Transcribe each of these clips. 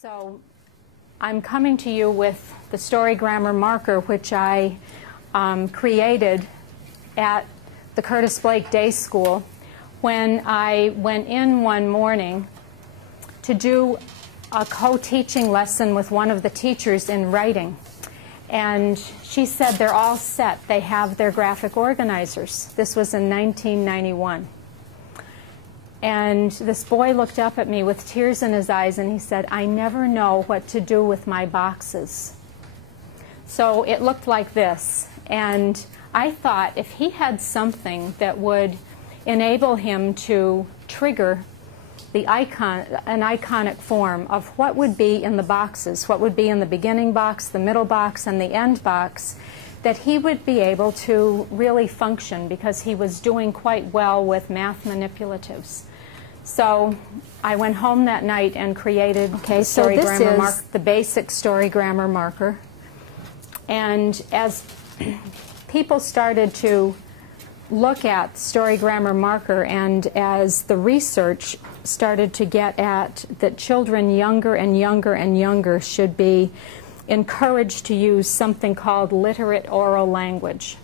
So I'm coming to you with the story grammar marker, which I created at the Curtis Blake Day School when I went in one morning to do a co-teaching lesson with one of the teachers in writing. And she said they're all set. They have their graphic organizers. This was in 1991. And this boy looked up at me with tears in his eyes and he said, "I never know what to do with my boxes." So it looked like this. And I thought if he had something that would enable him to trigger an iconic form of what would be in the boxes, what would be in the beginning box, the middle box, and the end box, that he would be able to really function because he was doing quite well with math manipulatives. So I went home that night and created the basic story grammar marker. And as people started to look at story grammar marker and as the research started to get at that children younger and younger and younger should be encouraged to use something called literate oral language.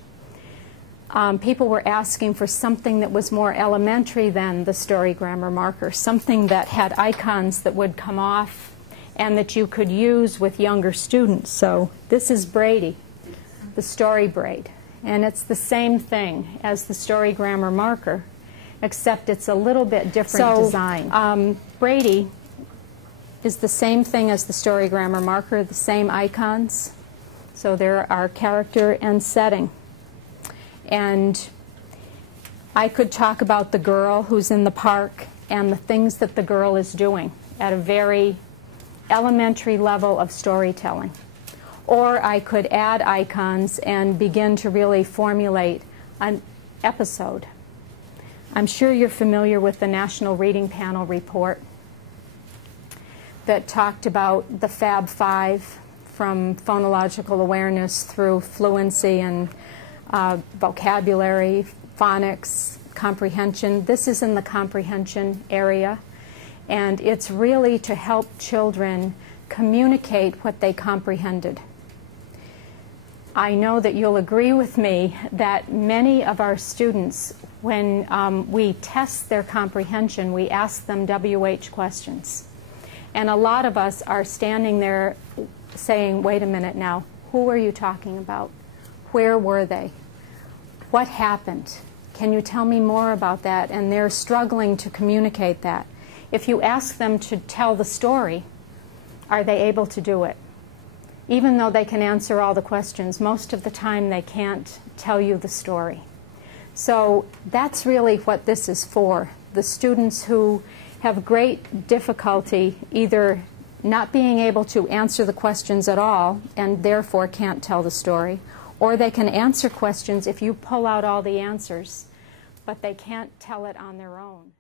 People were asking for something that was more elementary than the story grammar marker, something that had icons that would come off and that you could use with younger students. So this is Brady, the story braid. And it's the same thing as the story grammar marker, except it's a little bit different design. Brady is the same thing as the story grammar marker, the same icons. So there are character and setting. And I could talk about the girl who's in the park and the things that the girl is doing at a very elementary level of storytelling. Or I could add icons and begin to really formulate an episode. I'm sure you're familiar with the National Reading Panel report that talked about the Fab Five, from phonological awareness through fluency and vocabulary, phonics, comprehension. This is in the comprehension area, and it's really to help children communicate what they comprehended. I know that you'll agree with me that many of our students, when we test their comprehension, we ask them WH questions. And a lot of us are standing there saying, wait a minute now, who are you talking about? Where were they? What happened? Can you tell me more about that? And they're struggling to communicate that. If you ask them to tell the story, are they able to do it? Even though they can answer all the questions, most of the time they can't tell you the story. So that's really what this is for. The students who have great difficulty either not being able to answer the questions at all and therefore can't tell the story, or they can answer questions if you pull out all the answers, but they can't tell it on their own.